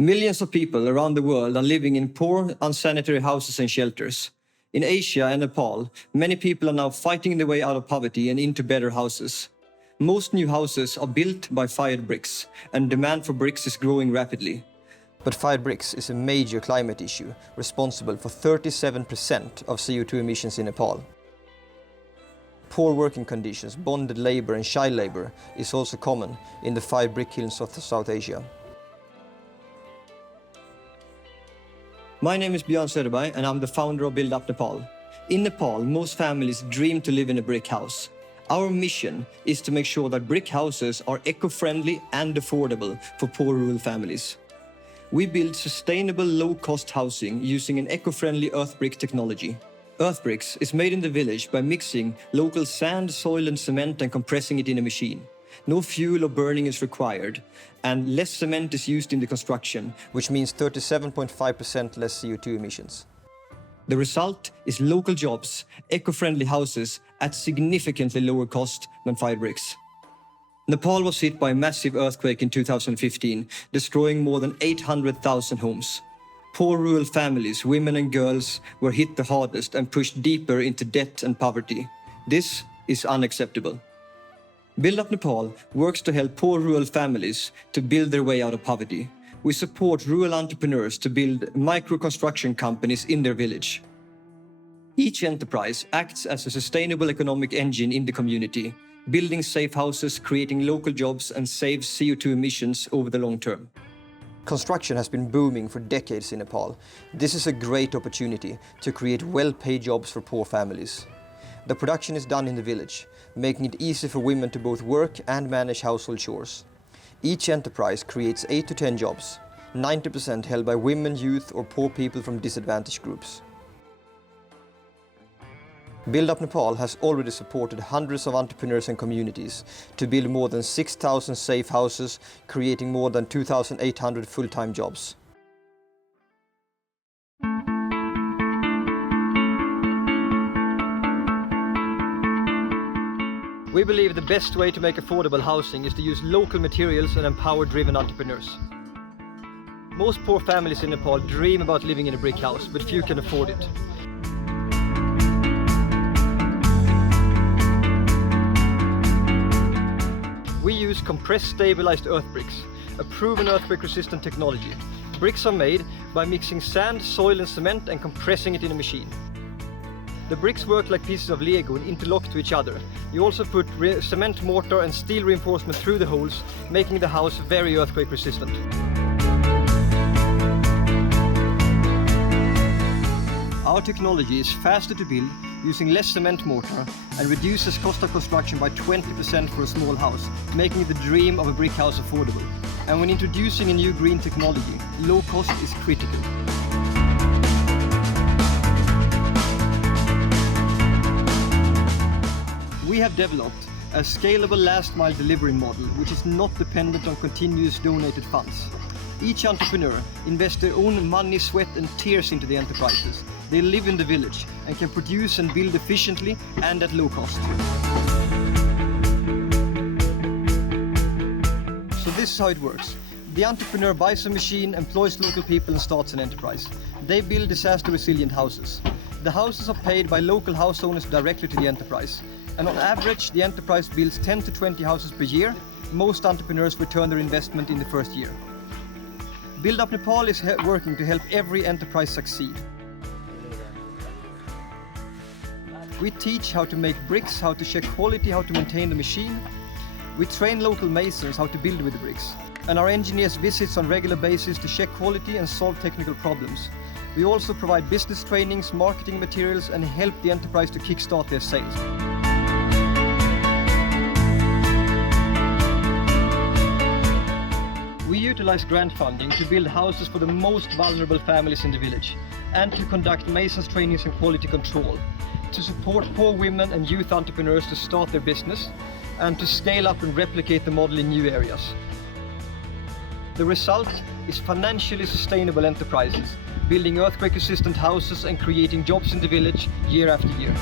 Millions of people around the world are living in poor, unsanitary houses and shelters. In Asia and Nepal, many people are now fighting their way out of poverty and into better houses. Most new houses are built by fired bricks, and demand for bricks is growing rapidly. But fired bricks is a major climate issue, responsible for 37% of CO2 emissions in Nepal. Poor working conditions, bonded labor and child labor is also common in the fired brick kilns of South Asia. My name is Björn Söderberg and I'm the founder of Build Up Nepal. In Nepal, most families dream to live in a brick house. Our mission is to make sure that brick houses are eco-friendly and affordable for poor rural families. We build sustainable, low-cost housing using an eco-friendly earth brick technology. Earth bricks is made in the village by mixing local sand, soil and cement and compressing it in a machine. No fuel or burning is required, and less cement is used in the construction, which means 37.5% less CO2 emissions. The result is local jobs, eco-friendly houses at significantly lower cost than fired bricks. Nepal was hit by a massive earthquake in 2015, destroying more than 800,000 homes. Poor rural families, women and girls, were hit the hardest and pushed deeper into debt and poverty. This is unacceptable. Build Up Nepal works to help poor rural families to build their way out of poverty. We support rural entrepreneurs to build micro-construction companies in their village. Each enterprise acts as a sustainable economic engine in the community, building safe houses, creating local jobs, and saves CO2 emissions over the long term. Construction has been booming for decades in Nepal. This is a great opportunity to create well-paid jobs for poor families. The production is done in the village, making it easy for women to both work and manage household chores. Each enterprise creates 8 to 10 jobs, 90% held by women, youth or poor people from disadvantaged groups. Build Up Nepal has already supported hundreds of entrepreneurs and communities to build more than 6,000 safe houses, creating more than 2,800 full-time jobs. We believe the best way to make affordable housing is to use local materials and empower driven entrepreneurs. Most poor families in Nepal dream about living in a brick house, but few can afford it. We use compressed stabilized earth bricks, a proven earthquake resistant technology. Bricks are made by mixing sand, soil and cement and compressing it in a machine. The bricks work like pieces of Lego and interlock to each other. You also put cement mortar and steel reinforcement through the holes, making the house very earthquake resistant. Our technology is faster to build, using less cement mortar, and reduces cost of construction by 20% for a small house, making the dream of a brick house affordable. And when introducing a new green technology, low cost is critical. We have developed a scalable last-mile delivery model which is not dependent on continuous donated funds. Each entrepreneur invests their own money, sweat and tears into the enterprises. They live in the village and can produce and build efficiently and at low cost. So this is how it works. The entrepreneur buys a machine, employs local people and starts an enterprise. They build disaster-resilient houses. The houses are paid by local house owners directly to the enterprise. And on average, the enterprise builds 10 to 20 houses per year. Most entrepreneurs return their investment in the first year. Build Up Nepal is working to help every enterprise succeed. We teach how to make bricks, how to check quality, how to maintain the machine. We train local masons how to build with the bricks. And our engineers visit on a regular basis to check quality and solve technical problems. We also provide business trainings, marketing materials, and help the enterprise to kickstart their sales. We utilize grant funding to build houses for the most vulnerable families in the village, and to conduct masons trainings and quality control, to support poor women and youth entrepreneurs to start their business, and to scale up and replicate the model in new areas. The result is financially sustainable enterprises, building earthquake-resistant houses and creating jobs in the village year after year.